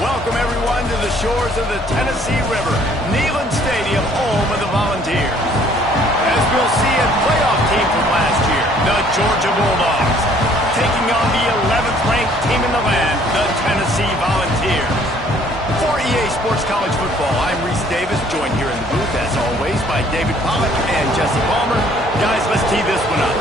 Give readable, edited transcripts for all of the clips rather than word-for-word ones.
Welcome, everyone, to the shores of the Tennessee River, Neyland Stadium, home of the Volunteers. As we'll see, a playoff team from last year, the Georgia Bulldogs, taking on the 11th-ranked team in the land, the Tennessee Volunteers. For EA Sports College Football, I'm Reese Davis, joined here in the booth, as always, by David Pollack and Jesse Palmer. Guys, let's tee this one up.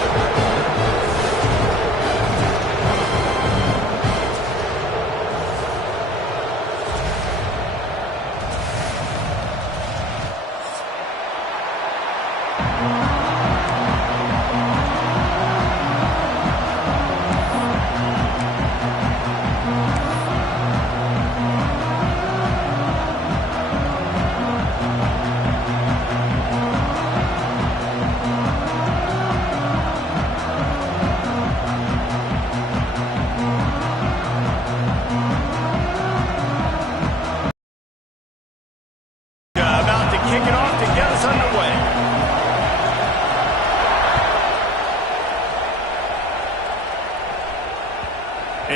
Kick it off to get us underway.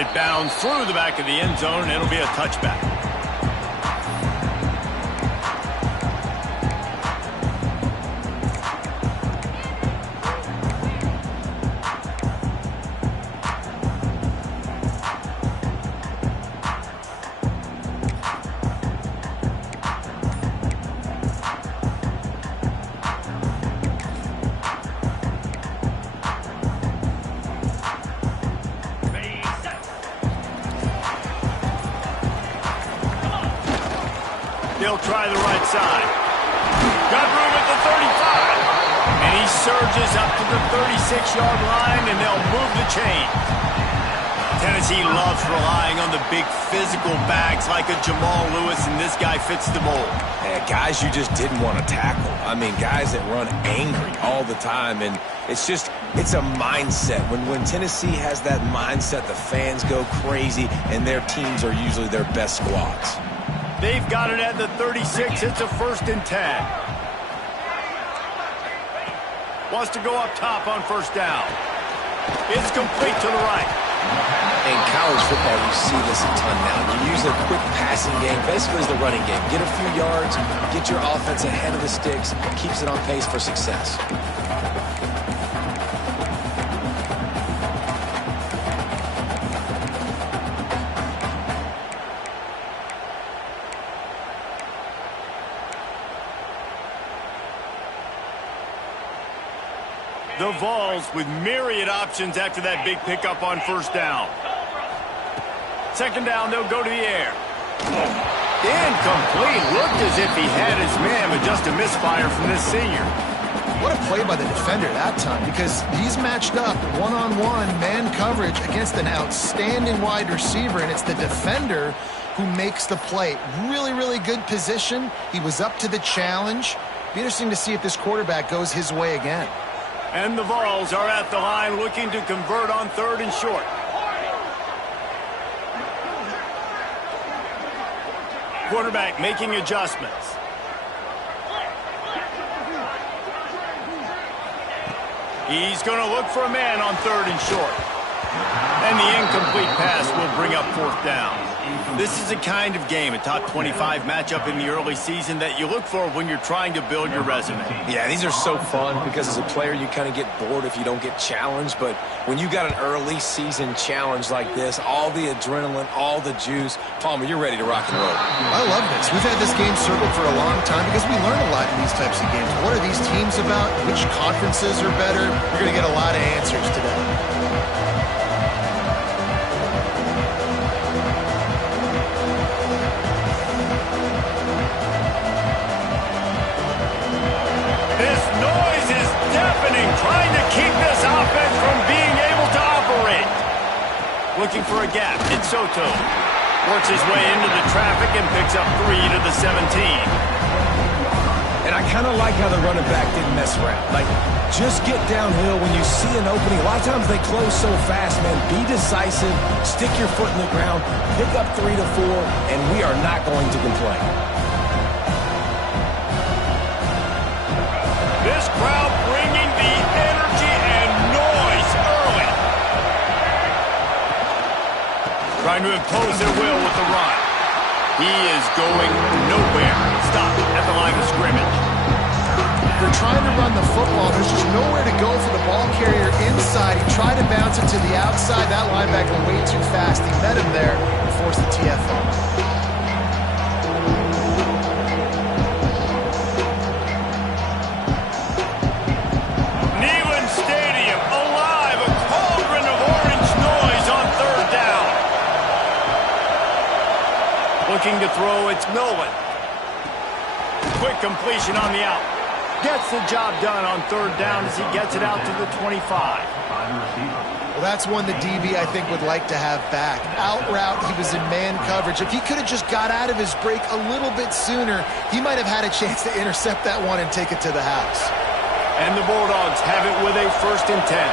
It bounds through the back of the end zone, and it'll be a touchback. He'll try the right side. Got room at the 35. And he surges up to the 36-yard line, and they'll move the chains. Tennessee loves relying on the big physical backs like a Jamal Lewis, and this guy fits the mold. Yeah, guys you just didn't want to tackle. I mean, guys that run angry all the time, and it's a mindset. When Tennessee has that mindset, the fans go crazy, and their teams are usually their best squads. They've got it at the 36. It's a 1st and 10. Wants to go up top on 1st down. It's complete to the right. In college football, you see this a ton now. You use a quick passing game, basically as the running game. Get a few yards, get your offense ahead of the sticks, keeps it on pace for success. The Vols with myriad options after that big pickup on 1st down. 2nd down, they'll go to the air. Incomplete. Looked as if he had his man, but just a misfire from this senior. What a play by the defender that time, because he's matched up one-on-one man coverage against an outstanding wide receiver, and it's the defender who makes the play. Really, really good position. He was up to the challenge. Be interesting to see if this quarterback goes his way again. And the Vols are at the line looking to convert on 3rd and short. Quarterback making adjustments. He's going to look for a man on 3rd and short. And the incomplete pass will bring up 4th down. This is a kind of game, a top 25 matchup in the early season that you look for when you're trying to build your resume. Yeah, these are so fun because as a player you kind of get bored if you don't get challenged, but when you got an early season challenge like this, all the adrenaline, all the juice, Palmer, you're ready to rock and roll. I love this. We've had this game circled for a long time because we learn a lot in these types of games. What are these teams about? Which conferences are better? You're going to get a lot of answers today. Trying to keep this offense from being able to operate. Looking for a gap. It's Soto. Works his way into the traffic and picks up 3 to the 17. And I kind of like how the running back didn't mess around. Like, just get downhill when you see an opening. A lot of times they close so fast, man. Be decisive. Stick your foot in the ground. Pick up 3 to 4, and we are not going to complain. This crowd bringing the energy and noise early. Trying to impose their will with the run. He is going nowhere. Stop at the line of scrimmage. They're trying to run the football. There's just nowhere to go for the ball carrier inside. He tried to bounce it to the outside. That linebacker way too fast. He met him there and forced the TFL. Looking to throw, it's Nolan. Quick completion on the out. Gets the job done on third down as he gets it out to the 25. Well, that's one the DB, I think, would like to have back. Out route, he was in man coverage. If he could have just got out of his break a little bit sooner, he might have had a chance to intercept that one and take it to the house. And the Bulldogs have it with a 1st and 10.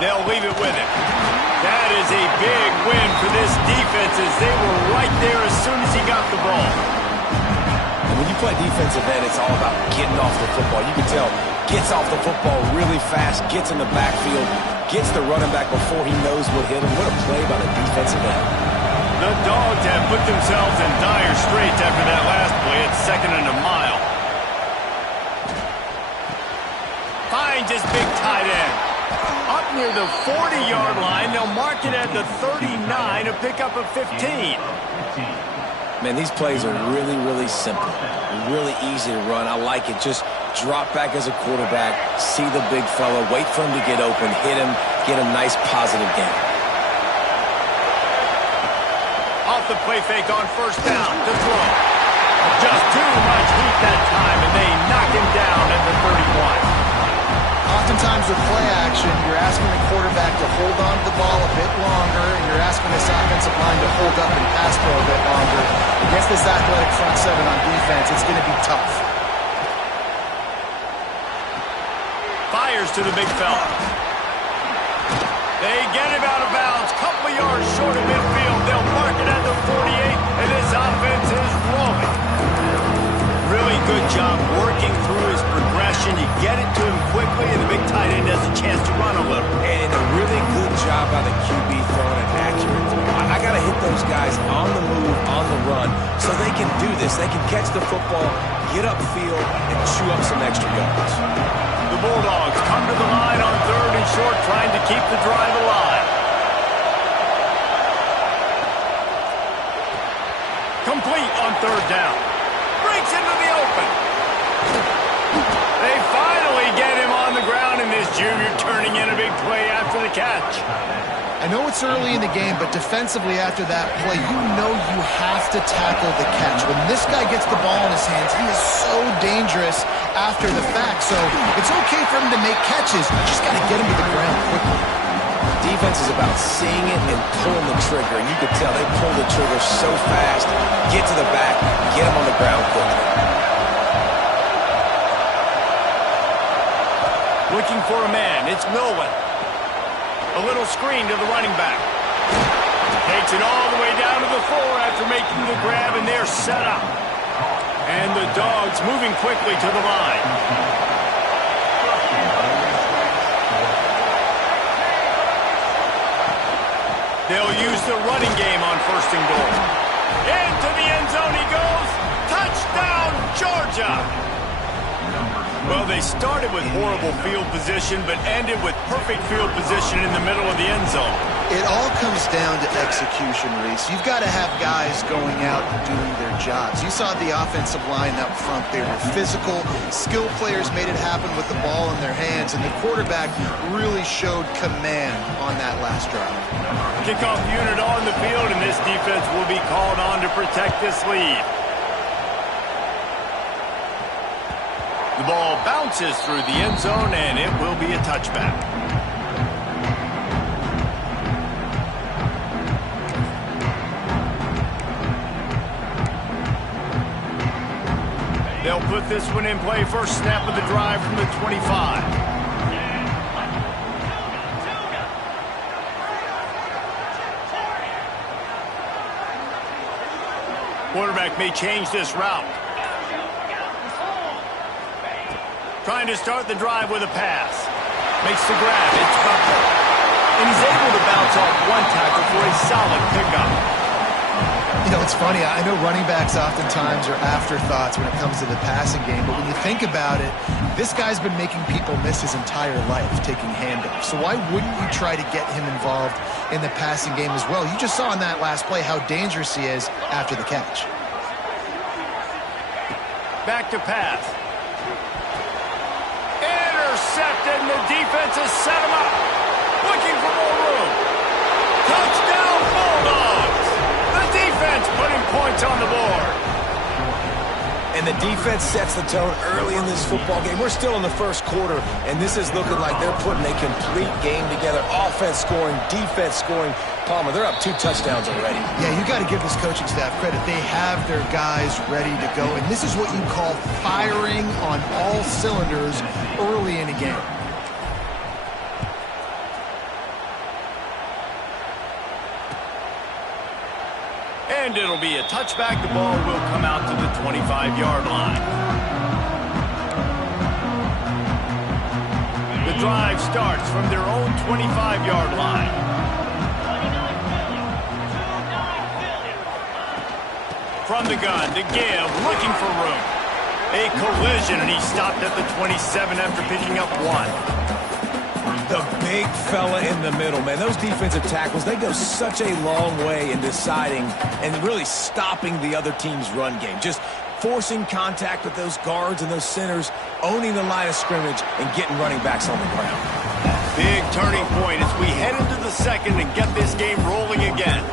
They'll leave it with him. That is a big win for this defense as they were right there as soon as he got the ball. And when you play defensive end, it's all about getting off the football. You can tell, gets off the football really fast, gets in the backfield, gets the running back before he knows what hit him. What a play by the defensive end. The Dogs have put themselves in dire straits after that last play. It's 2nd and a mile. Finds his big tight end. Up near the 40-yard line, they'll mark it at the 39, a pickup of 15. Man, these plays are really, really simple. Really easy to run. I like it. Just drop back as a quarterback, see the big fella, wait for him to get open, hit him, get a nice positive gain. Off the play fake on 1st down to throw. Just too much heat that time, and they knock him down at the 31. Oftentimes with play action, you're asking the quarterback to hold on to the ball a bit longer, and you're asking this offensive line to hold up and pass throw a bit longer. Against this athletic front seven on defense, it's going to be tough. Fires to the big fella. They get him out of bounds, couple yards short of midfield. They'll mark it at the 48, and this offense is rolling. Really good job working through his progression. You get it to him quickly, and the big tight end has a chance to run a little. And a really good job by the QB throwing an accurate throw. I got to hit those guys on the move, on the run, so they can do this. They can catch the football, get upfield, and chew up some extra yards. The Bulldogs come to the line on 3rd and short, trying to keep the drive alive. Complete on 3rd down. Breaks into the open. They finally get him on the ground, and this junior turning in a big play after the catch. I know it's early in the game, but defensively after that play, you know you have to tackle the catch. When this guy gets the ball in his hands, he is so dangerous after the fact. So it's okay for him to make catches. You just got to get him to the ground quickly. Defense is about seeing it and pulling the trigger, and you can tell they pull the trigger so fast, get to the back, get him on the ground quickly. Looking for a man, it's Nolan. A little screen to the running back. Takes it all the way down to the 4 after making the grab, and they're set up. And the Dogs moving quickly to the line. They'll use the running game on 1st and goal. Into the end zone he goes. Touchdown, Georgia! Well, they started with horrible field position, but ended with perfect field position in the middle of the end zone. It all comes down to execution, Reese. You've got to have guys going out and doing their jobs. You saw the offensive line up front. They were physical. Skill players made it happen with the ball in their hands, and the quarterback really showed command on that last drive. Kickoff unit on the field, and this defense will be called on to protect this lead. The ball bounces through the end zone, and it will be a touchback. They'll put this one in play. First snap of the drive from the 25. Quarterback may change this route. Trying to start the drive with a pass. Makes the grab. It's Butler. And he's able to bounce cuts off one tackle for a solid pickup. You know, it's funny. I know running backs oftentimes are afterthoughts when it comes to the passing game, but when you think about it, this guy's been making people miss his entire life taking handoffs. So why wouldn't you try to get him involved in the passing game as well? You just saw in that last play how dangerous he is after the catch. Back to pass. Intercepted, and the defense has set him up. Looking for more room. Touchdown, Bulldogs! The defense putting points on the board. And the defense sets the tone early in this football game. We're still in the first quarter, and this is looking like they're putting a complete game together. Offense scoring, defense scoring. Palmer, they're up 2 touchdowns already. Yeah, you got to give this coaching staff credit. They have their guys ready to go, and this is what you call firing on all cylinders early in a game. And it'll be a touchback. The ball will come out to the 25-yard line. The drive starts from their own 25-yard line. From the gun to give, looking for room. A collision, and he stopped at the 27 after picking up 1. The big fella in the middle, man. Those defensive tackles, they go such a long way in deciding and really stopping the other team's run game. Just forcing contact with those guards and those centers, owning the line of scrimmage, and getting running backs on the ground. Big turning point as we head into the second and get this game rolling again.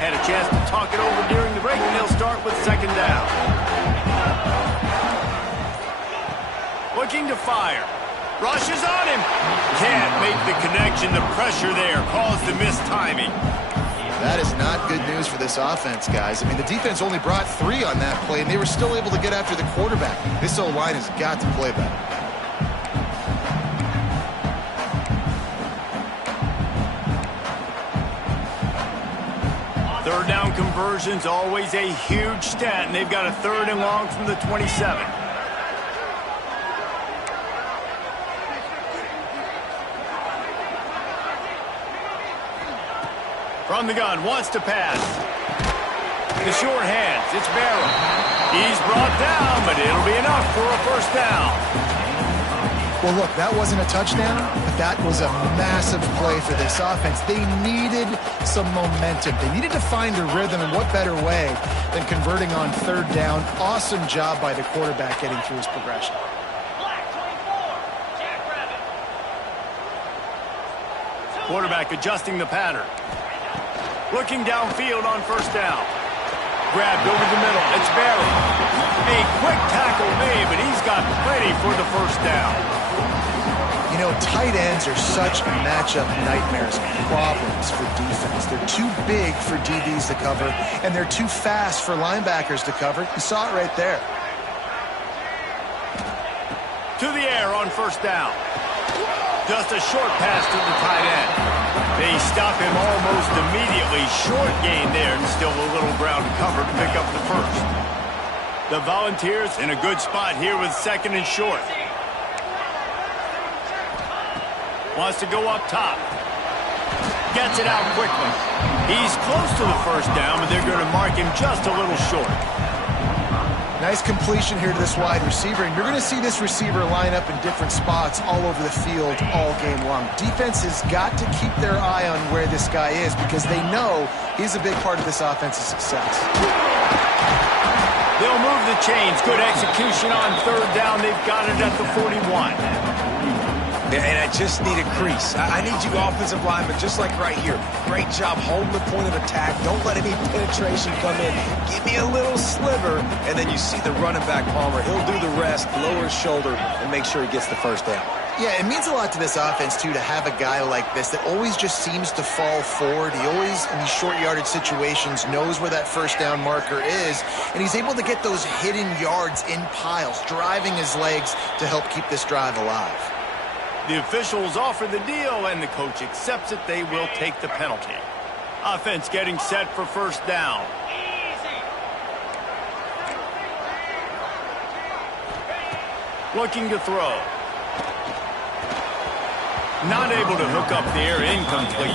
Had a chance to talk it over during the break, and they'll start with second down. Looking to fire. Rushes on him. Can't make the connection. The pressure there caused the missed timing. That is not good news for this offense, guys. I mean, the defense only brought 3 on that play, and they were still able to get after the quarterback. This O-line has got to play better. Third down conversion's always a huge stat, and they've got a 3rd and long from the 27. From the gun, wants to pass. The short hands, it's Barrow. He's brought down, but it'll be enough for a first down. Well, look, that wasn't a touchdown, but that was a massive play for this offense. They needed some momentum. They needed to find a rhythm, and what better way than converting on 3rd down. Awesome job by the quarterback getting through his progression. Quarterback adjusting the pattern. Looking downfield on first down. Grabbed over the middle. It's Barry. A quick tackle made, but he's got plenty for the first down. You know, tight ends are such matchup nightmares, problems for defense. They're too big for DBs to cover, and they're too fast for linebackers to cover. You saw it right there. To the air on first down. Just a short pass to the tight end. They stop him almost immediately. Short gain there, and still a little ground to cover to pick up the first. The Volunteers in a good spot here with 2nd and short. Wants to go up top. Gets it out quickly. He's close to the first down, but they're going to mark him just a little short. Nice completion here to this wide receiver, and you're going to see this receiver line up in different spots all over the field all game long. Defense has got to keep their eye on where this guy is because they know he's a big part of this offense's success. They'll move the chains. Good execution on 3rd down. They've got it at the 41. Yeah, and I just need a crease. I need you offensive linemen, just like right here. Great job holding the point of attack. Don't let any penetration come in. Give me a little sliver, and then you see the running back, Palmer. He'll do the rest, lower his shoulder, and make sure he gets the first down. Yeah, it means a lot to this offense, too, to have a guy like this that always just seems to fall forward. He always, in these short yardage situations, knows where that first down marker is, and he's able to get those hidden yards in piles, driving his legs to help keep this drive alive. The officials offer the deal, and the coach accepts it. They will take the penalty. Offense getting set for first down. Looking to throw. Not able to hook up there, incomplete.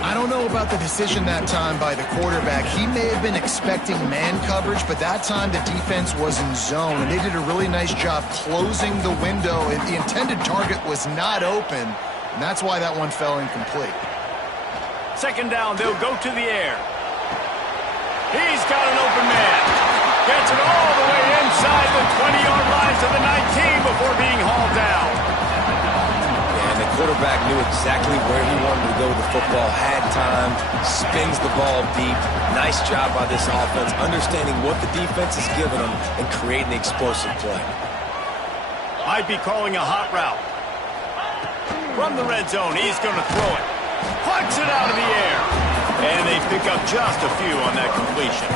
I don't know about the decision that time by the quarterback. He may have been expecting man coverage, but that time the defense was in zone, and they did a really nice job closing the window. And the intended target was not open, and that's why that one fell incomplete. Second down, they'll go to the air. He's got an open man. Gets it all the way inside the 20-yard line to the 19 before being hauled down. And the quarterback knew exactly where he wanted to go with the football, had time, spins the ball deep. Nice job by this offense, understanding what the defense is giving them and creating the explosive play. Might be calling a hot route. From the red zone, he's going to throw it. Plucks it out of the air. And they pick up just a few on that completion.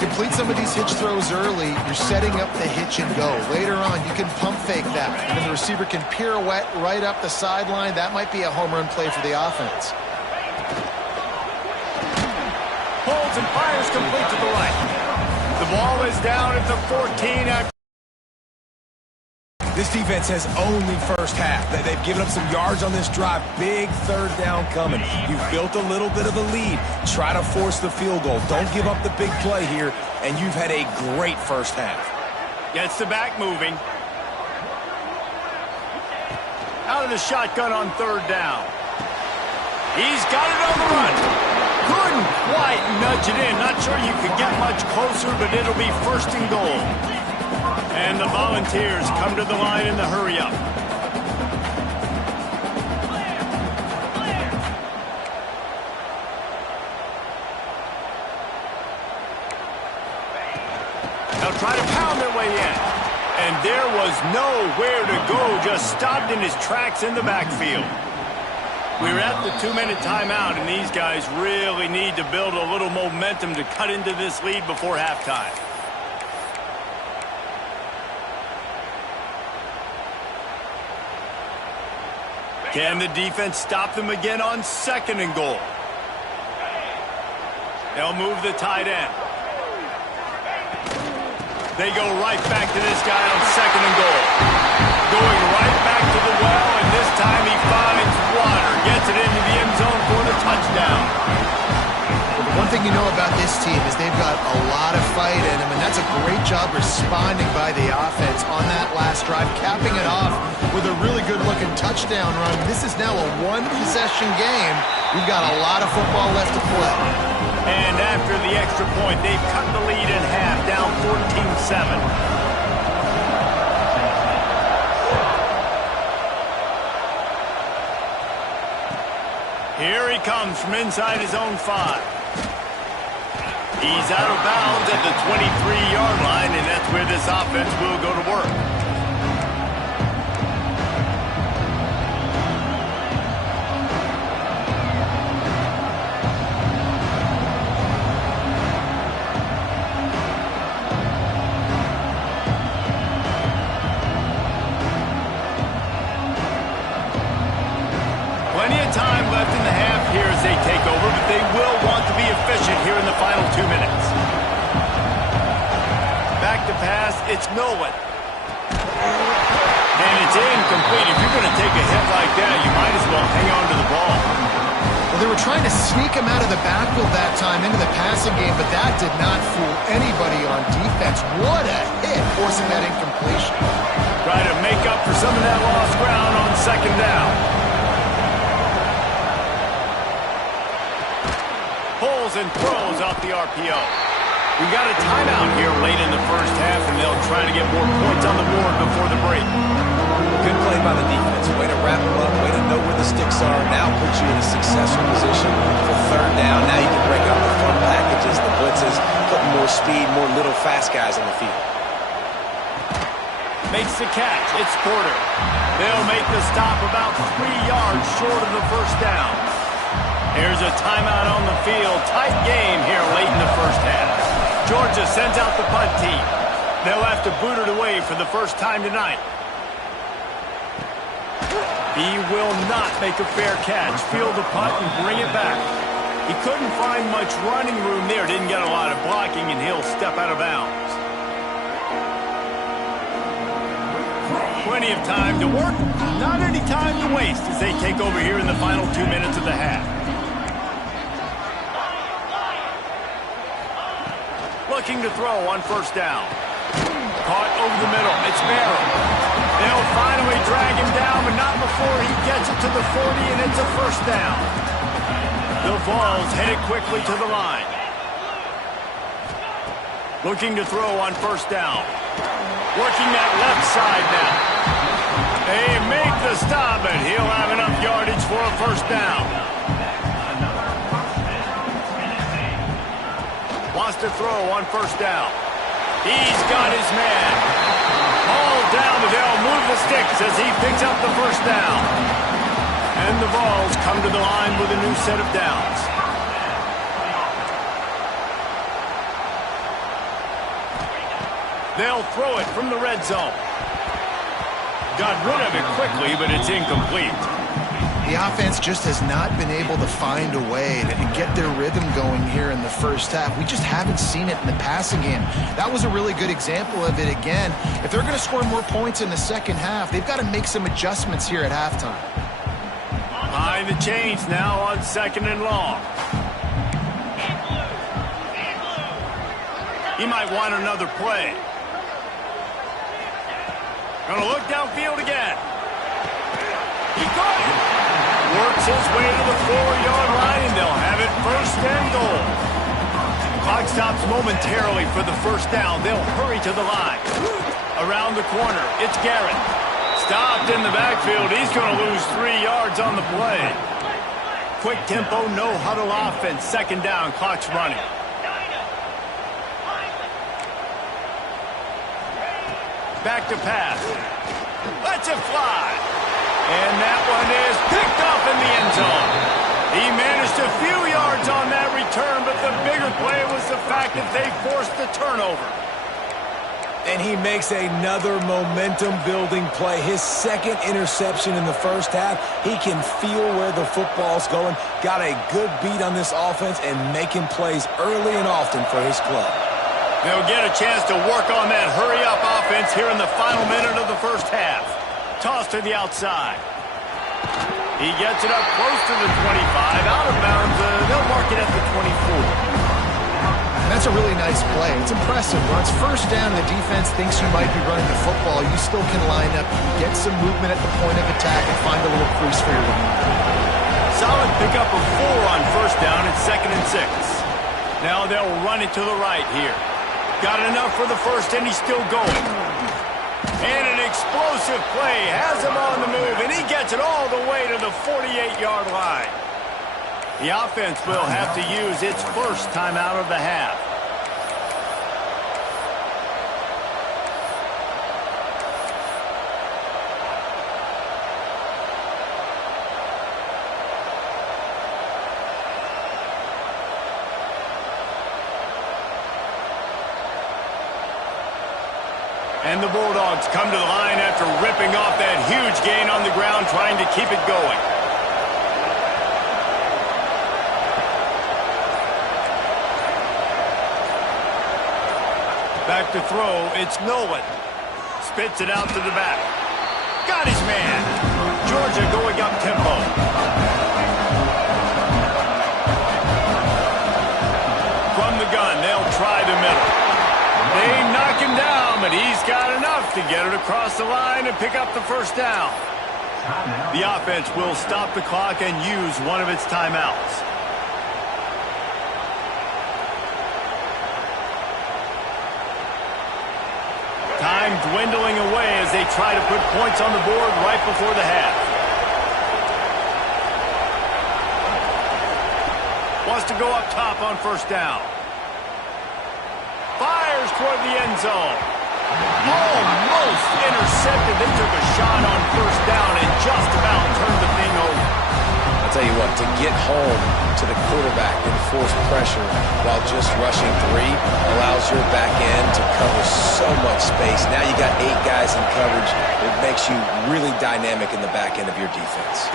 Complete some of these hitch throws early, you're setting up the hitch and go. Later on, you can pump fake that, and then the receiver can pirouette right up the sideline. That might be a home run play for the offense. Holds and fires complete to the right. The ball is down at the 14. This defense has only first half. They've given up some yards on this drive. Big third down coming. You've built a little bit of a lead. Try to force the field goal. Don't give up the big play here, and you've had a great first half. Gets the back moving. Out of the shotgun on third down. He's got it on the run. Couldn't quite nudge it in. Not sure you could get much closer, but it'll be first and goal. And the Volunteers come to the line in the hurry-up. They'll try to pound their way in. And there was nowhere to go, just stopped in his tracks in the backfield. We're at the 2-minute timeout, and these guys really need to build a little momentum to cut into this lead before halftime. Can the defense stop them again on second and goal? They'll move the tight end. They go right back to this guy on second and goal. Going right back to the well, and this time he finds water. Gets it into the end zone for the touchdown. One thing you know about this team is they've got a lot of fight in them, and that's a great job responding by the offense on that last drive, capping it off with a really good-looking touchdown run. This is now a one-possession game. We've got a lot of football left to play. And after the extra point, they've cut the lead in half, down 14-7. Here he comes from inside his own 5. He's out of bounds at the 23-yard line, and that's where this offense will go to work. Plenty of time left in the half here as they take over, but they will want to be efficient here in the final 2 minutes. Back to pass, it's Nolan. And it's incomplete. If you're going to take a hit like that, you might as well hang on to the ball. Well, they were trying to sneak him out of the backfield that time into the passing game, but that did not fool anybody on defense. What a hit, forcing that incompletion. Try to make up for some of that lost ground on second down. Pulls and throws off the RPO. We got a timeout here late in the first half, and they'll try to get more points on the board before the break. Good play by the defense. Way to wrap them up. Way to know where the sticks are. Now puts you in a successful position for third down. Now you can break out the fun packages, the blitzes, putting more speed, more little fast guys on the field. Makes the catch. It's Porter. They'll make the stop about 3 yards short of the first down. Here's a timeout on the field. Tight game here late in the first half. Georgia sends out the punt team. They'll have to boot it away for the first time tonight. He will not make a fair catch. Field the punt and bring it back. He couldn't find much running room there. Didn't get a lot of blocking, and he'll step out of bounds. Plenty of time to work, not any time to waste as they take over here in the final 2 minutes of the half. Looking to throw on first down. Caught over the middle. It's Barrow. They'll finally drag him down, but not before he gets it to the 40, and it's a first down. The Vols headed quickly to the line. Looking to throw on first down. Working that left side now. They make the stop, but he'll have enough yardage for a first down. Wants to throw on first down. He's got his man. All down, but they'll move the sticks as he picks up the first down. And the Vols come to the line with a new set of downs. They'll throw it from the red zone. Got rid of it quickly, but it's incomplete. The offense just has not been able to find a way to get their rhythm going here in the first half. We just haven't seen it in the passing game. That was a really good example of it again. If they're going to score more points in the second half, they've got to make some adjustments here at halftime. Behind the chains now on second and long. He might want another play. Gonna look downfield again. He got it. Works his way to the 4-yard line, and they'll have it first and goal. Clock stops momentarily for the first down. They'll hurry to the line. Around the corner, it's Garrett. Stopped in the backfield. He's going to lose 3 yards on the play. Quick tempo, no huddle offense. Second down, clock's running. Back to pass. Lets it fly. And that one is picked up in the end zone. He managed a few yards on that return, but the bigger play was the fact that they forced the turnover. And he makes another momentum-building play. His second interception in the first half. He can feel where the football's going. Got a good beat on this offense and making plays early and often for his club. They'll get a chance to work on that hurry-up offense here in the final minute of the first half. Toss to the outside. He gets it up close to the 25. Out of bounds. They'll mark it at the 24. That's a really nice play. It's impressive. When it's first down, the defense thinks you might be running the football. You still can line up, get some movement at the point of attack, and find a little crease for your running. Solid pickup of 4 on first down. It's 2nd and 6. Now they'll run it to the right here. Got enough for the first, and he's still going. And an explosive play has him on the move, and he gets it all the way to the 48-yard line. The offense will have to use its first timeout of the half. And the Bulldogs come to the line after ripping off that huge gain on the ground, trying to keep it going. Back to throw, it's Nolan. Spits it out to the back. Got his man. Georgia going up tempo. From the gun, they'll try the middle. They knock him down, but he's got enough to get it across the line and pick up the first down. The offense will stop the clock and use one of its timeouts. Time dwindling away as they try to put points on the board right before the half. Wants to go up top on first down. Fires toward the end zone. Almost intercepted. They took a shot on first down and just about turned the thing over. I'll tell you what, to get home to the quarterback and force pressure while just rushing 3 allows your back end to cover so much space. Now you got 8 guys in coverage. It makes you really dynamic in the back end of your defense.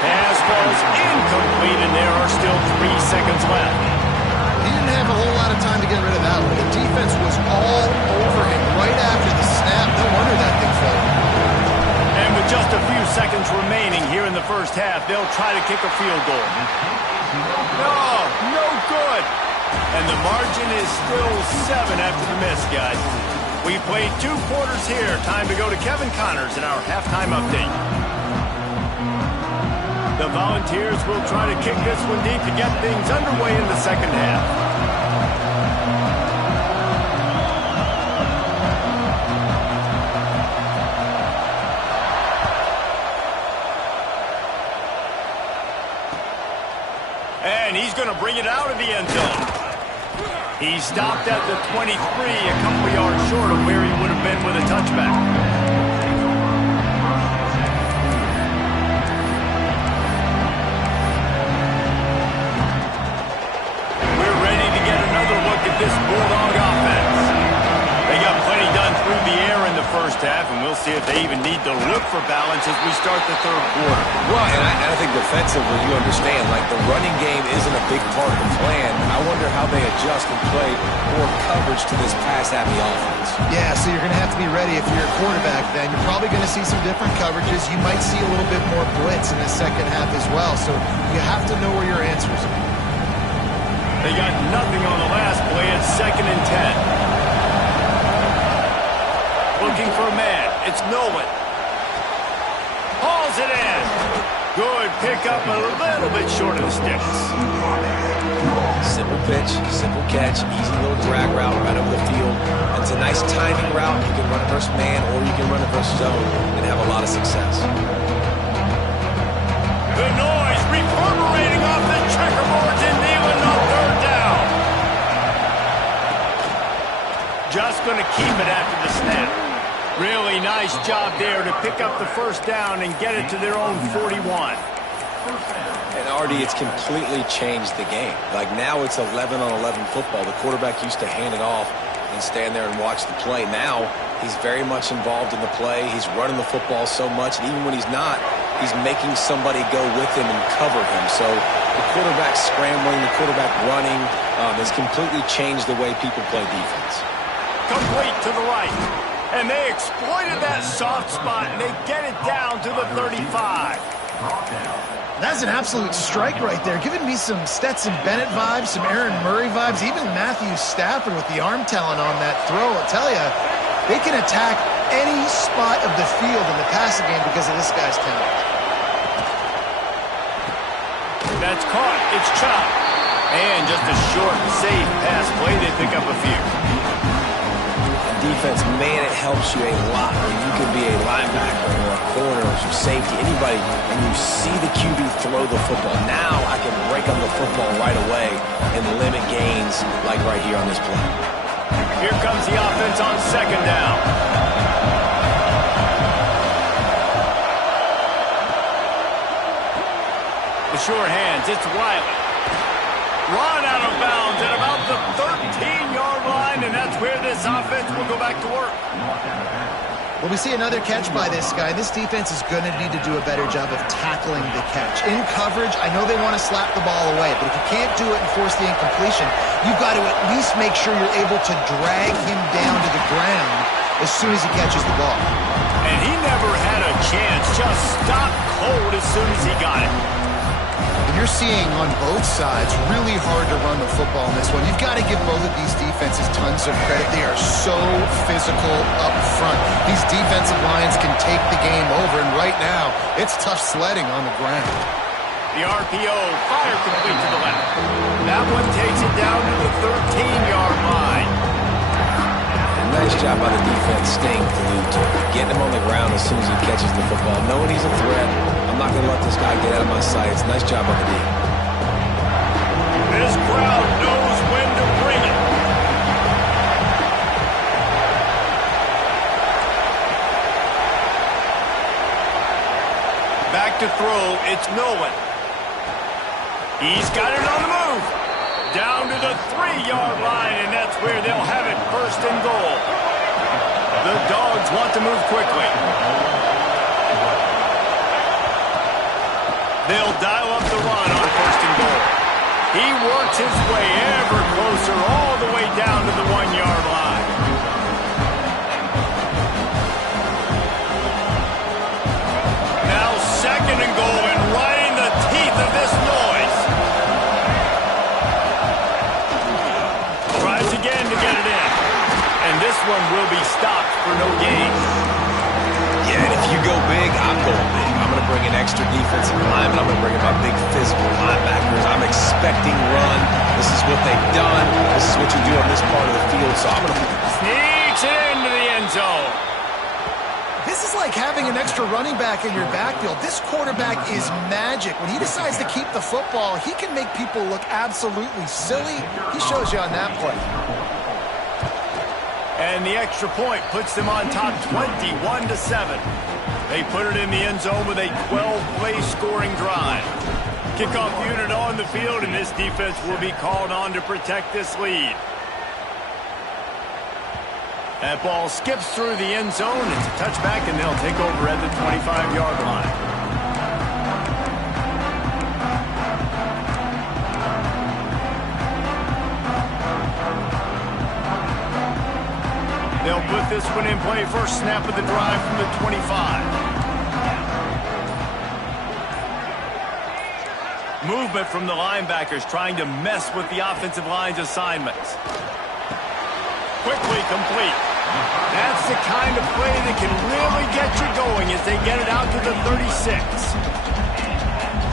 Pass falls incomplete, and there are still 3 seconds left. He didn't have a whole lot of time to get rid of that one. The defense was all over him right after the snap. No wonder that thing they'll try to kick a field goal. No good. And the margin is still 7 after the miss, guys. We played 2 quarters here. Time to go to Kevin Connors in our halftime update. The Volunteers will try to kick this one deep to get things underway in the second half. And he's going to bring it out of the end zone. He stopped at the 23, a couple yards short of where he would have been with a touchback. We're ready to get another look at this Bulldog offense. They got plenty done through the air in the first half, and we'll see if they even need to look for balance as we start the third quarter. Well, and I think defensively, you understand, like the running game isn't a big part of the plan. I wonder how they adjust and play more coverage to this pass-happy offense. Yeah, so you're going to have to be ready if you're a quarterback then. You're probably going to see some different coverages. You might see a little bit more blitz in the second half as well. So you have to know where your answers are. They got nothing on the last play. It's 2nd and 10. Looking for a man. It's Nolan. Hauls it in. Good pickup, a little bit short of the sticks. Simple pitch, simple catch, easy little drag route right over the field. It's a nice timing route. You can run it versus man or you can run it versus zone and have a lot of success. The noise reverberating off the checkerboards and Nealon on 3rd down. Just going to keep it after the snap. Really nice job there to pick up the 1st down and get it to their own 41. And Artie, it's completely changed the game. Like now it's 11 on 11 football. The quarterback used to hand it off and stand there and watch the play. Now he's very much involved in the play. He's running the football so much, and even when he's not, he's making somebody go with him and cover him. So the quarterback scrambling, the quarterback running has completely changed the way people play defense. Complete to the right. And they exploited that soft spot, and they get it down to the 35. That's an absolute strike right there. Giving me some Stetson Bennett vibes, some Aaron Murray vibes, even Matthew Stafford with the arm talent on that throw. I'll tell you, they can attack any spot of the field in the passing game because of this guy's talent. That's caught. It's chopped. And just a short, safe pass play. They pick up a few. Defense, man, it helps you a lot when you can be a linebacker or a corner or some safety, anybody, and you see the QB throw the football. Now I can break on the football right away and limit gains like right here on this play. Here comes the offense on 2nd down. The sure hands, it's Wiley. Run out of bounds at about the 13-yard line, and that's where this offense will go back to work. Well, we see another catch by this guy. This defense is going to need to do a better job of tackling the catch. In coverage, I know they want to slap the ball away, but if you can't do it and force the incompletion, you've got to at least make sure you're able to drag him down to the ground as soon as he catches the ball. And he never had a chance. Just stopped cold as soon as he got it. You're seeing on both sides really hard to run the football in this one. You've got to give both of these defenses tons of credit. They are so physical up front. These defensive lines can take the game over, and right now, it's tough sledding on the ground. The RPO, fire complete to the left. That one takes it down to the 13-yard line. Nice job by the defense staying glued to it. Getting him on the ground as soon as he catches the football. Knowing he's a threat, I'm not going to let this guy get out of my sights. Nice job by the D. This crowd knows when to bring it. Back to throw, it's Nolan. He's got it on the move. Down to the 3-yard line, and that's where they'll have it 1st and goal. The Dogs want to move quickly. They'll dial up the run on 1st and goal. He works his way ever closer all the way down to the 1-yard line. Now 2nd and goal, and right in the Tries again to get it in. And this one will be stopped for no gain. Yeah, and if you go big, I'm going big. I'm going to bring an extra defensive lineman. I'm going to bring in my big physical linebackers. I'm expecting run. This is what they've done. This is what you do on this part of the field. So I'm going to... Sneaks it into the end zone. This is like having an extra running back in your backfield. This quarterback is magic. When he decides to keep the football, he can make people look absolutely silly. He shows you on that play. And the extra point puts them on top 21-7. They put it in the end zone with a 12-play scoring drive. Kickoff unit on the field, and this defense will be called on to protect this lead. That ball skips through the end zone. It's a touchback, and they'll take over at the 25-yard line. They'll put this one in play. First snap of the drive from the 25. Movement from the linebackers trying to mess with the offensive line's assignments. Quickly complete. That's the kind of play that can really get you going as they get it out to the 36.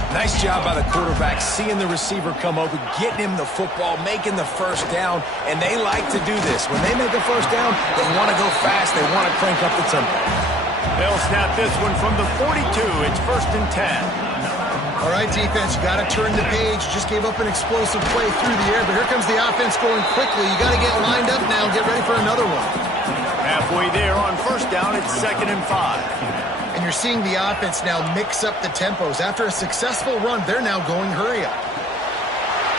Nice job by the quarterback, seeing the receiver come open, getting him the football, making the first down, and they like to do this. When they make a first down, they want to go fast, they want to crank up the tempo. They'll snap this one from the 42. It's 1st and 10. All right, defense, you got to turn the page. Just gave up an explosive play through the air, but here comes the offense going quickly. You got to get lined up now and get ready for another one. Halfway there on first down, it's 2nd and 5. And you're seeing the offense now mix up the tempos. After a successful run, they're now going hurry up.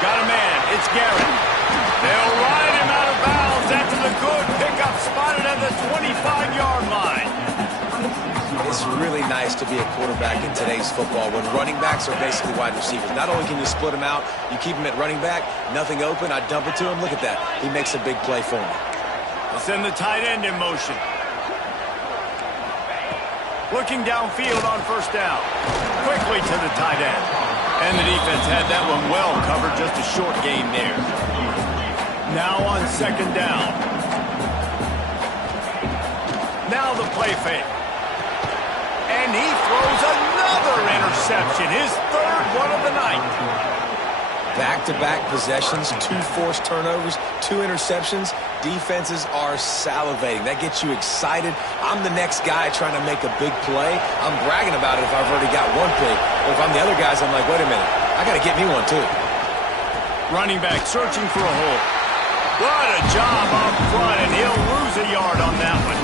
Got a man. It's Garrett. They'll ride him out of bounds after the good pickup spotted at the 25-yard line. It's really nice to be a quarterback in today's football when running backs are basically wide receivers. Not only can you split them out, you keep them at running back, nothing open, I dump it to him. Look at that. He makes a big play for me. They'll send the tight end in motion. Looking downfield on first down. Quickly to the tight end. And the defense had that one well covered, just a short gain there. Now on 2nd down. Now the play fake. And he throws another interception, his 3rd one of the night. Back-to-back possessions, 2 forced turnovers, 2 interceptions. Defenses are salivating. That gets you excited. I'm the next guy trying to make a big play. I'm bragging about it if I've already got one pick. But if I'm the other guys, I'm like, wait a minute. I got to get me one, too. Running back searching for a hole. What a job up front, and he'll lose a yard on that one.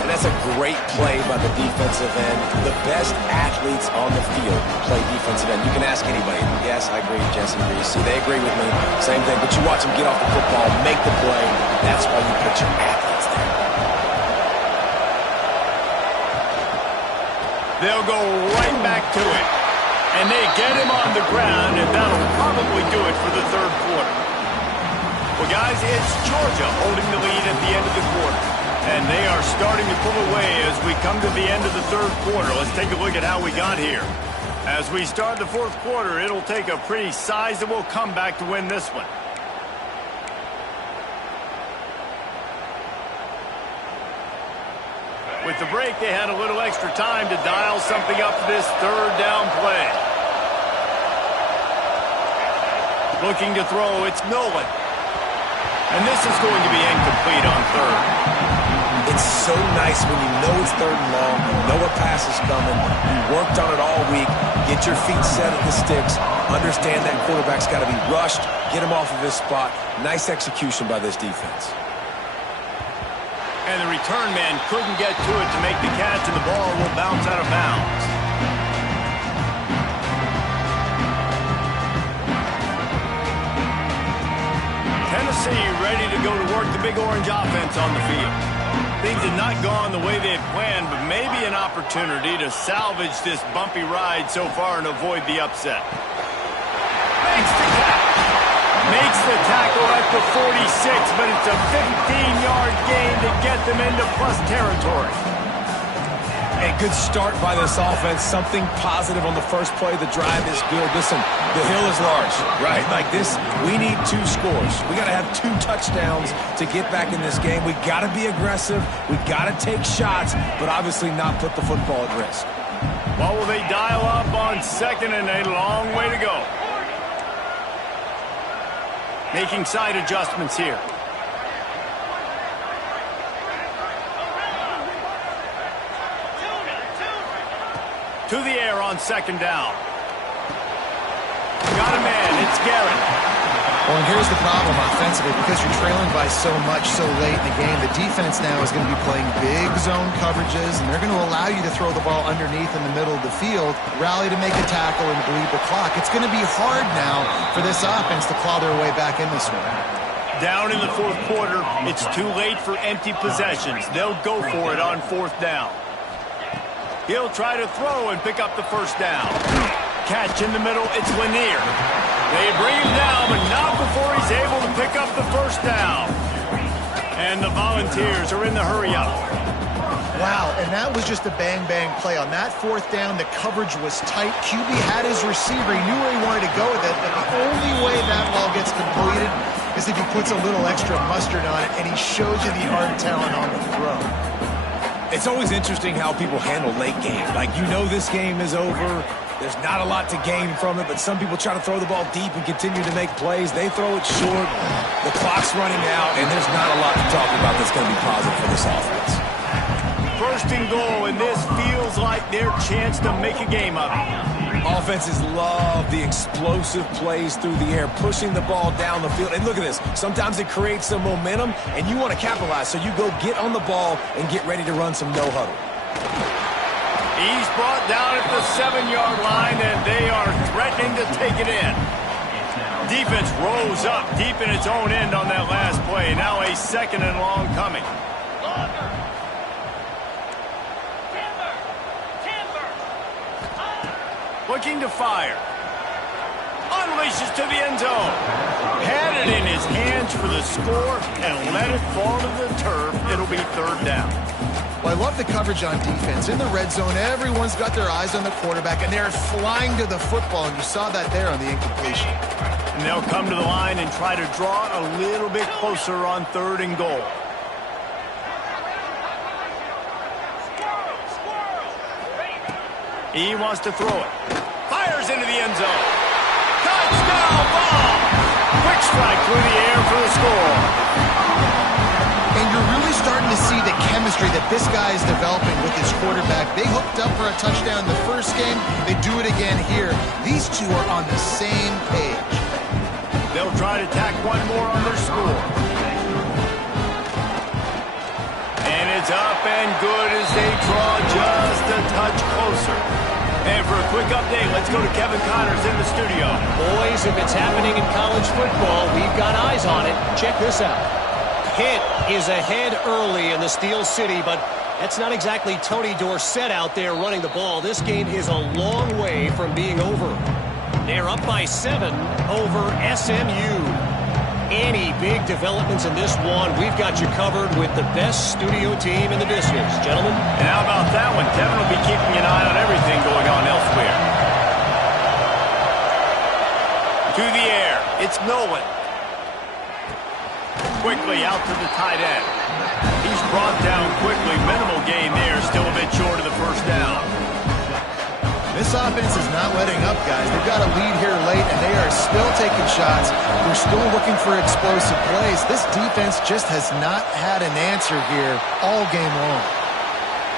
And that's a great play by the defensive end. The best athletes on the field play defensive end. You can ask anybody. Yes, I agree. Jesse agrees. See, they agree with me. Same thing. But you watch them get off the football, make the play. That's why you put your athletes there. They'll go right back to it. And they get him on the ground, and that'll probably do it for the 3rd quarter. Well, guys, it's Georgia holding the lead at the end of the quarter. And they are starting to pull away as we come to the end of the 3rd quarter. Let's take a look at how we got here. As we start the 4th quarter, it'll take a pretty sizable comeback to win this one. With the break, they had a little extra time to dial something up for this 3rd down play. Looking to throw, it's Nolan. And this is going to be incomplete on 3rd. It's so nice when you know it's 3rd and long, you know a pass is coming, you worked on it all week, get your feet set at the sticks, understand that quarterback's got to be rushed, get him off of his spot. Nice execution by this defense. And the return man couldn't get to it to make the catch, and the ball will bounce out of bounds. Tennessee ready to go to work the Big Orange offense on the field. Things had not gone the way they had planned, but maybe an opportunity to salvage this bumpy ride so far and avoid the upset. Makes the catch. Makes the tackle at the 46, but it's a 15-yard gain to get them into plus territory. A good start by this offense. Something positive on the first play. The drive is good. Listen, the hill is large, right? Like this, we need 2 scores. We got to have 2 touchdowns to get back in this game. We got to be aggressive. We got to take shots, but obviously not put the football at risk. Well, will they dial up on second and a long way to go? Making side adjustments here. To the air on second down. Got a man. It's Garrett. Well, and here's the problem offensively. Because you're trailing by so much so late in the game, the defense now is going to be playing big zone coverages, and they're going to allow you to throw the ball underneath in the middle of the field, rally to make a tackle, and bleed the clock. It's going to be hard now for this offense to claw their way back in this one. Down in the fourth quarter, it's too late for empty possessions. They'll go for it on fourth down. He'll try to throw and pick up the first down. Catch in the middle, it's Lanier. They bring him down, but not before he's able to pick up the first down. And the Volunteers are in the hurry-up. Wow, and that was just a bang-bang play. On that fourth down, the coverage was tight. QB had his receiver. He knew where he wanted to go with it, but the only way that ball gets completed is if he puts a little extra mustard on it, and he shows you the arm talent on the throw. It's always interesting how people handle late game. Like, you know this game is over. There's not a lot to gain from it, but some people try to throw the ball deep and continue to make plays. They throw it short. The clock's running out, and there's not a lot to talk about that's going to be positive for this offense. First and goal, and this feels like their chance to make a game of it. Offenses love the explosive plays through the air, pushing the ball down the field. And look at this. Sometimes it creates some momentum, and you want to capitalize. So you go get on the ball and get ready to run some no-huddle. He's brought down at the 7-yard line, and they are threatening to take it in. Defense rose up deep in its own end on that last play. Now a second and long coming. Looking to fire. Unleashes to the end zone. Had it in his hands for the score and let it fall to the turf. It'll be third down. Well, I love the coverage on defense. In the red zone, everyone's got their eyes on the quarterback, and they're flying to the football, and you saw that there on the incompletion. And they'll come to the line and try to draw a little bit closer on third and goal. He wants to throw it. Fires into the end zone. Touchdown ball! Quick strike through the air for the score. And you're really starting to see the chemistry that this guy is developing with his quarterback. They hooked up for a touchdown in the first game. They do it again here. These two are on the same page. They'll try to tack one more on their score. And it's up and good as they draw just a touch closer. And for a quick update, let's go to Kevin Connors in the studio. Boys, if it's happening in college football, we've got eyes on it. Check this out. Pitt is ahead early in the Steel City, but that's not exactly Tony Dorsett out there running the ball. This game is a long way from being over. They're up by 7 over SMU. Any big developments in this one, we've got you covered with the best studio team in the business. Gentlemen. And how about that one? Kevin will be keeping an eye on everything going on elsewhere. To the air. It's Nolan. Quickly out to the tight end. He's brought down quickly. Minimal gain there. Still a bit short of the first down. This offense is not letting up, guys. They've got a lead here late, and they are still taking shots. They're still looking for explosive plays. This defense just has not had an answer here all game long.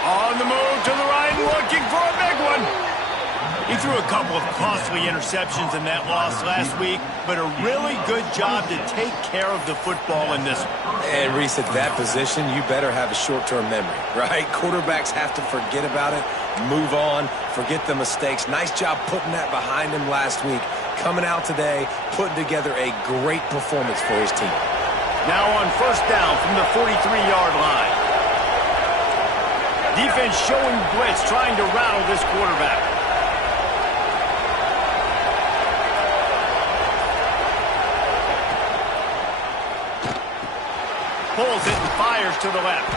On the move to the right, looking for a big one. He threw a couple of costly interceptions in that loss last week, but a really good job to take care of the football in this one. And Reese, at that position, you better have a short-term memory, right? Quarterbacks have to forget about it, move on, forget the mistakes. Nice job putting that behind him last week. Coming out today, putting together a great performance for his team. Now on first down from the 43-yard line. Defense showing blitz, trying to rattle this quarterback. Pulls it and fires to the left.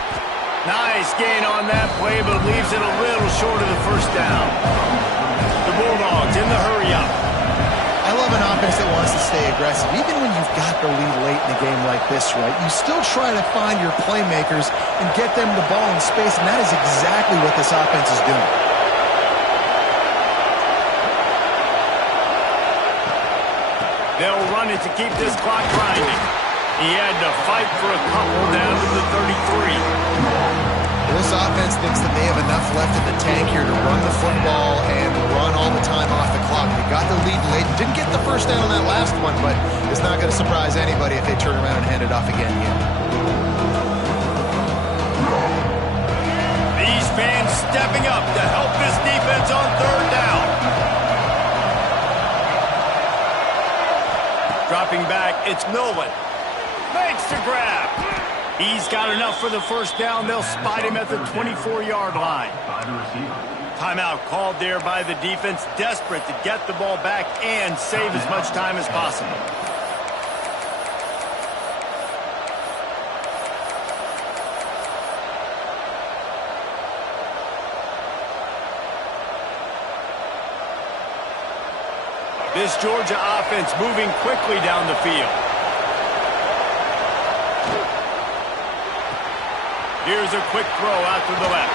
Nice gain on that play, but leaves it a little short of the first down. The Bulldogs in the hurry-up. I love an offense that wants to stay aggressive. Even when you've got the lead late in the game like this, right, you still try to find your playmakers and get them the ball in space, and that is exactly what this offense is doing. They'll run it to keep this clock grinding. He had to fight for a couple down to the 33. This offense thinks that they have enough left in the tank here to run the football and run all the time off the clock. They got the lead late. Didn't get the first down on that last one, but it's not going to surprise anybody if they turn around and hand it off again here. These fans stepping up to help this defense on third down. Dropping back, it's Nolan. Makes the grab. He's got enough for the first down. They'll spot him at the 24-yard line. Timeout called there by the defense, desperate to get the ball back and save as much time as possible. This Georgia offense moving quickly down the field. Here's a quick throw out to the left.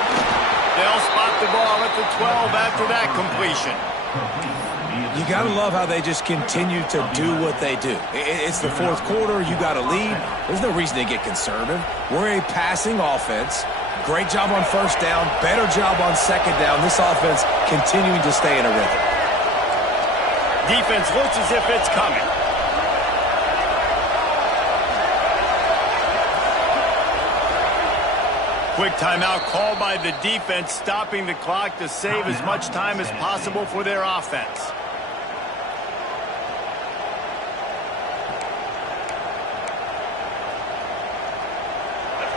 They'll spot the ball at the 12 after that completion. You got to love how they just continue to do what they do. It's the fourth quarter. You got a lead. There's no reason to get conservative. We're a passing offense. Great job on first down. Better job on second down. This offense continuing to stay in a rhythm. Defense looks as if it's coming. Quick timeout called by the defense, stopping the clock to save as much time as possible for their offense.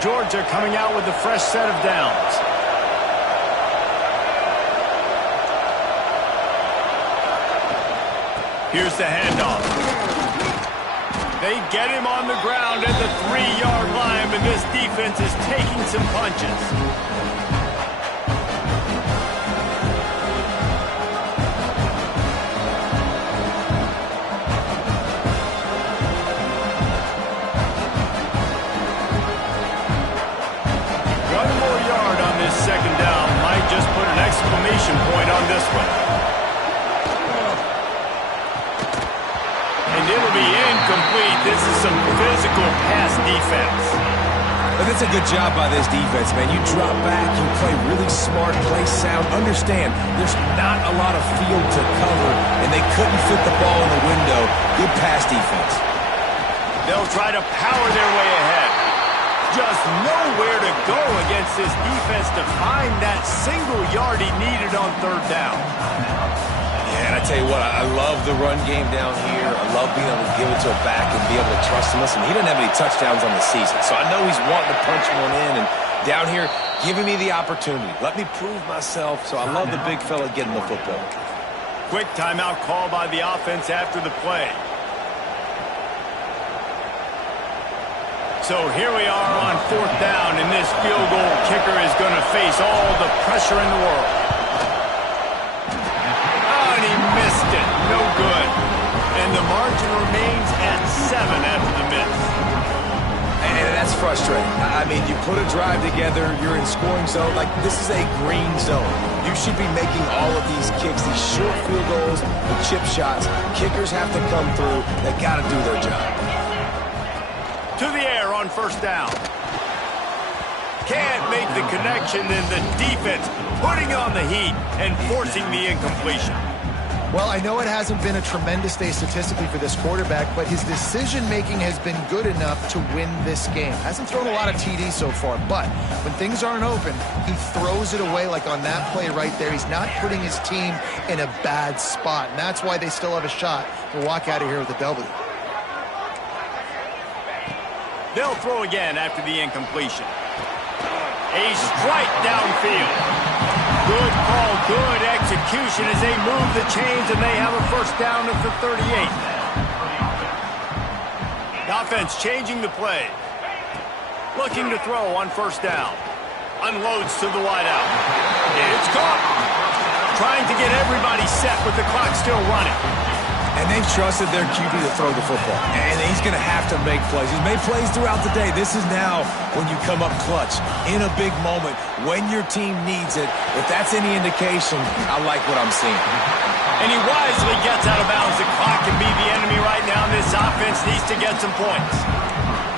Georgia coming out with a fresh set of downs. Here's the handoff. They get him on the ground at the 3-yard line, but this defense is taking some punches. One more yard on this second down. Might just put an exclamation point on this one. And it'll be incomplete. This is some physical pass defense. But that's a good job by this defense, man. You drop back, you play really smart, play sound. Understand, there's not a lot of field to cover, and they couldn't fit the ball in the window. Good pass defense. They'll try to power their way ahead. Just nowhere to go against this defense to find that single yard he needed on third down. Yeah, and I tell you what, I love the run game down here. I love being able to give it to a back and be able to trust him. Listen, he didn't have any touchdowns on the season, so I know he's wanting to punch one in. And down here, giving me the opportunity. Let me prove myself, so I love the big fella getting the football. Quick timeout call by the offense after the play. So here we are on fourth down, and this field goal kicker is going to face all the pressure in the world. No good. And the margin remains at 7 after the miss. And that's frustrating. I mean, you put a drive together, you're in scoring zone. Like, this is a green zone. You should be making all of these kicks, these short field goals, the chip shots. Kickers have to come through. They got to do their job. To the air on first down. Can't make the connection, and the defense putting on the heat and forcing the incompletion. Well, I know it hasn't been a tremendous day statistically for this quarterback, but his decision-making has been good enough to win this game. Hasn't thrown a lot of TDs so far, but when things aren't open, he throws it away like on that play right there. He's not putting his team in a bad spot, and that's why they still have a shot to walk out of here with a W. They'll throw again after the incompletion. A strike downfield. Good call, good execution as they move the chains, and they have a first down at the 38. The offense changing the play. Looking to throw on first down. unloads to the wideout. It's caught. Trying to get everybody set with the clock still running. And they've trusted their QB to throw the football. And he's going to have to make plays. He's made plays throughout the day. This is now when you come up clutch in a big moment when your team needs it. If that's any indication, I like what I'm seeing. And he wisely gets out of bounds. The clock can be the enemy right now. This offense needs to get some points.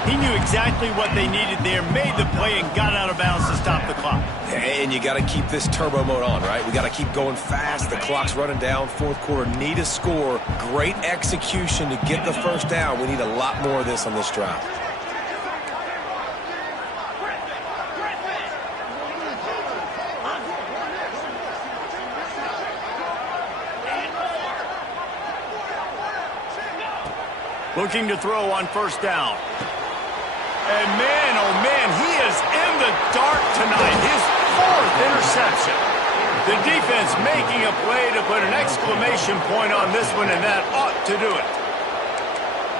He knew exactly what they needed there, made the play, and got out of bounds to stop the clock. And you got to keep this turbo mode on, right? We got to keep going fast. The clock's running down. Fourth quarter, need a score. Great execution to get the first down. We need a lot more of this on this drive. Looking to throw on first down. And man, oh man, he is in the dark tonight. His fourth interception. The defense making a play to put an exclamation point on this one, and that ought to do it.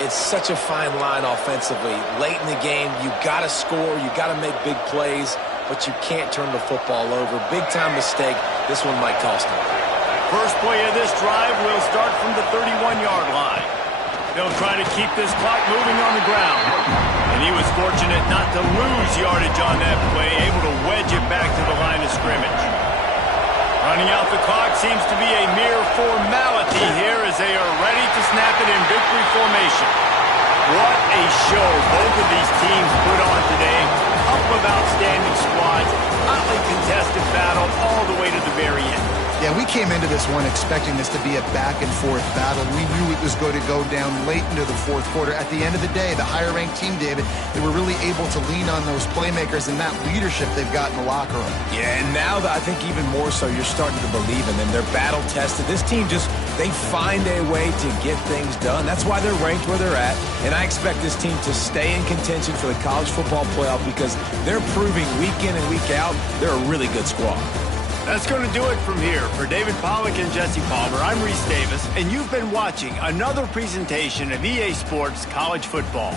It's such a fine line offensively. Late in the game, you got to score, you got to make big plays, but you can't turn the football over. Big-time mistake. This one might cost them. First play of this drive will start from the 31-yard line. They'll try to keep this clock moving on the ground. And he was fortunate not to lose yardage on that play, able to wedge it back to the line of scrimmage. Running out the clock seems to be a mere formality here as they are ready to snap it in victory formation. What a show both of these teams put on today. A couple of outstanding squads, hotly contested battle all the way to the very end. Yeah, we came into this one expecting this to be a back-and-forth battle. We knew it was going to go down late into the fourth quarter. At the end of the day, the higher-ranked team, David, they were really able to lean on those playmakers and that leadership they've got in the locker room. Yeah, and now I think even more so, you're starting to believe in them. They're battle-tested. This team they find a way to get things done. That's why they're ranked where they're at. And I expect this team to stay in contention for the college football playoff because they're proving week in and week out they're a really good squad. That's going to do it from here. For David Pollack and Jesse Palmer, I'm Reese Davis, and you've been watching another presentation of EA Sports College Football.